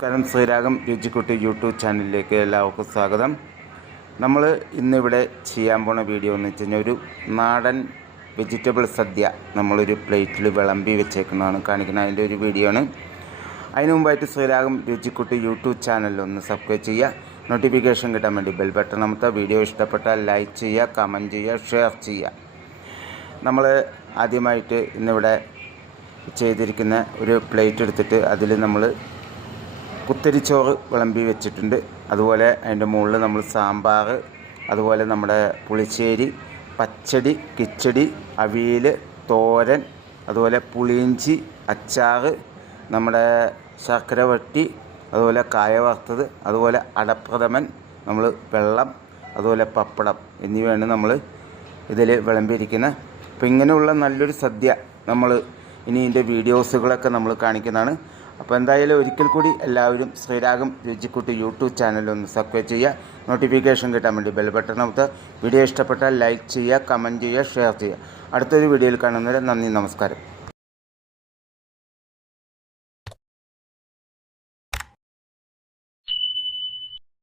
നമസ്കാരം. ശ്രീരാഗം രുചിക്കുട്ടി യൂട്യൂബ് ചാനലിലേക്ക് എല്ലാവർക്കും സ്വാഗതം. നമ്മൾ ഇന്നിവിടെ ചെയ്യാൻ പോണ വീഡിയോ എന്ന് വെച്ച് കഴിഞ്ഞാൽ ഒരു നാടൻ വെജിറ്റബിൾ സദ്യ നമ്മളൊരു പ്ലേറ്റിൽ വിളമ്പി വെച്ചേക്കുന്നതാണ് കാണിക്കുന്നത്. അതിൻ്റെ ഒരു വീഡിയോ ആണ്. അതിന് മുമ്പായിട്ട് ശ്രീരാഗം രുചിക്കുട്ടി യൂട്യൂബ് ചാനലിലൊന്ന് സബ്സ്ക്രൈബ് ചെയ്യുക, നോട്ടിഫിക്കേഷൻ കിട്ടാൻ വേണ്ടി ബെൽ ബട്ടൺ അമർത്തുക. വീഡിയോ ഇഷ്ടപ്പെട്ടാൽ ലൈക്ക് ചെയ്യുക, കമൻറ്റ് ചെയ്യുക, ഷെയർ ചെയ്യുക. നമ്മൾ ആദ്യമായിട്ട് ഇന്നിവിടെ ചെയ്തിരിക്കുന്ന ഒരു പ്ലേറ്റ് എടുത്തിട്ട് അതിൽ നമ്മൾ കുത്തരിച്ചോറ് വിളമ്പി വെച്ചിട്ടുണ്ട്. അതുപോലെ അതിൻ്റെ മുകളിൽ നമ്മൾ സാമ്പാർ, അതുപോലെ നമ്മുടെ പുളിശ്ശേരി, പച്ചടി, കിച്ചടി, അവിയൽ, തോരൻ, അതുപോലെ പുളിയിഞ്ചി, അച്ചാർ, നമ്മുടെ ശർക്കര വരട്ടി, അതുപോലെ കായ വറുത്തത്, അതുപോലെ അടപ്രഥമൻ, നമ്മൾ വെള്ളം, അതുപോലെ പപ്പടം എന്നിവയാണ് നമ്മൾ ഇതിൽ വിളമ്പിയിരിക്കുന്നത്. അപ്പോൾ ഇങ്ങനെയുള്ള നല്ലൊരു സദ്യ നമ്മൾ ഇനി ഇതിൻ്റെ വീഡിയോസുകളൊക്കെ നമ്മൾ കാണിക്കുന്നതാണ്. അപ്പോൾ എന്തായാലും ഒരിക്കൽ കൂടി എല്ലാവരും ശ്രീരാഗം രുചിക്കുട്ടി യൂട്യൂബ് ചാനലൊന്ന് സബ്സ്ക്രൈബ് ചെയ്യുക, നോട്ടിഫിക്കേഷൻ കിട്ടാൻ വേണ്ടി ബെൽ ബട്ടൺ അമർത്തുക. വീഡിയോ ഇഷ്ടപ്പെട്ടാൽ ലൈക്ക് ചെയ്യുക, കമൻറ്റ് ചെയ്യുക, ഷെയർ ചെയ്യുക. അടുത്തൊരു വീഡിയോയിൽ കാണുന്നവരെ നന്ദി, നമസ്കാരം.